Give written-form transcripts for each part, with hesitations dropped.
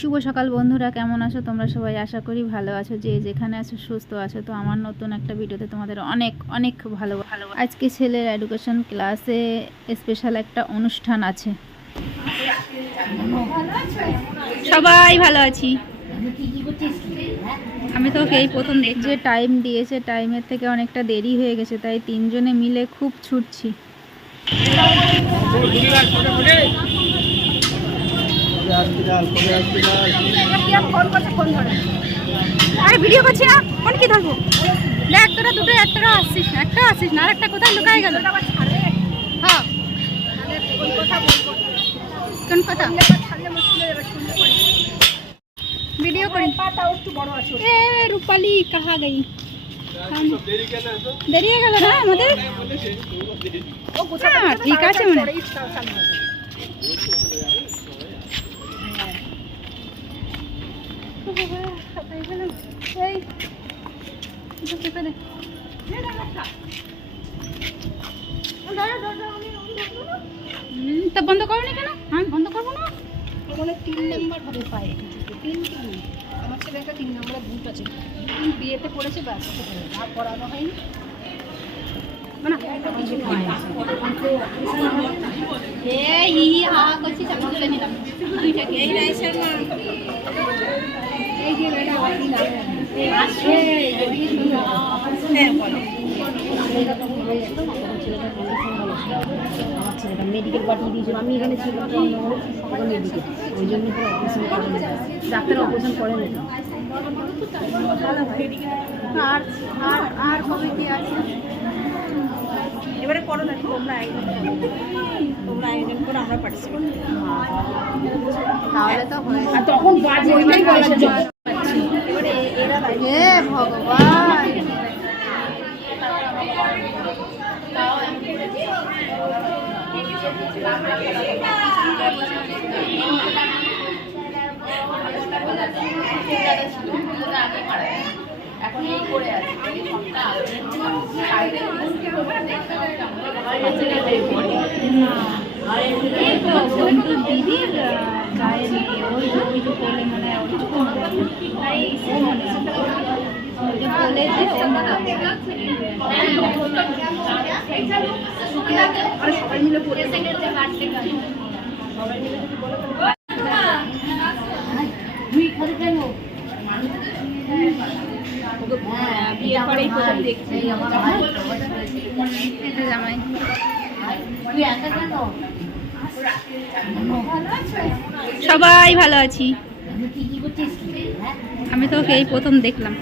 শুভ সকাল বন্ধুরা, কেমন আছো তোমরা সবাই? আশা করি ভালো আছো, যে যেখানে আছো সুস্থ আছো। তো আমার নতুন একটা ভিডিওতে তোমাদের অনেক অনেক ভালো। আজকে ছেলের এডুকেশন ক্লাসে স্পেশাল একটা অনুষ্ঠান আছে। সবাই ভালো আছি। আমি তো এই প্রথম দেখি। যে টাইম দিয়েছে, টাইমের থেকে অনেকটা দেরি হয়ে গেছে, তাই তিনজনে মিলে খুব ছুটছি। আরে ভিডিও করছি না, কোন কি ধরবো? দেখ তোরা দুটো একটা আসছিস না, আর একটা কোথায় লুকাই গেল? হ্যাঁ, কোন কথা? ভিডিও করি। এ রূপালি কাহা গই? দেরি হয়ে গেল না আমাদের? ঠিক আছে মনে তা বন্ধ করো না কেন? আমি বন্ধ করবো না। 3 নাম্বার হবে পায়ে, 3 আমার ছেলে একটা 3 নম্বরের বুট আছে, বিয়েতে পড়েছে, ব্যাস আর পড়ানো হয়নি। ছেলেটা মেডিকেল পাঠিয়ে দিয়েছিল, আমি এখানে ছিলাম মেডিকেল, ওই জন্য করে অপারেশন করেন, ডাক্তার অপারেশন করেন। আর আর আর কবে কি আছে এবারে করো না, তোমরা আয়োজন করে আমরা পার্টিসিপেট করি, তাহলে তো আর তখন বাজে ওইটাই বলার জন্য। এবারে এরা হে ভগবান, এখন এই করে আছে দিদির গায়ে ওইটু করলে মানে সবাই মিলে পড়ে বিয়ে করেই প্রথম দেখছি জামাই। সবাই ভালো আছি। আমি তো এই প্রথম দেখলাম।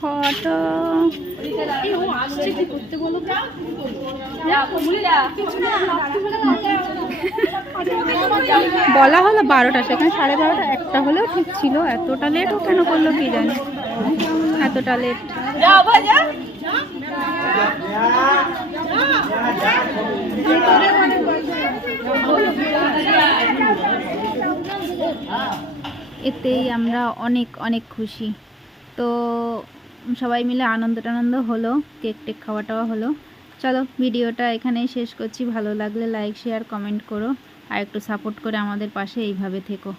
ফটো বলা হলো 12টা, সেখানে 12:30 একটা হলেও ঠিক ছিল। এতটা লেটও কেন করলো কি জানি, এতটা লেট। এতেই আমরা অনেক অনেক খুশি। তো সবাই মিলে আনন্দ টানন্দ হলো, কেক টেক খাওয়া টাওয়া হলো। চলো ভিডিওটা এখানেই শেষ করছি। ভালো লাগলে লাইক শেয়ার কমেন্ট করো, আর একটু সাপোর্ট করে আমাদের পাশে এইভাবে থেকো।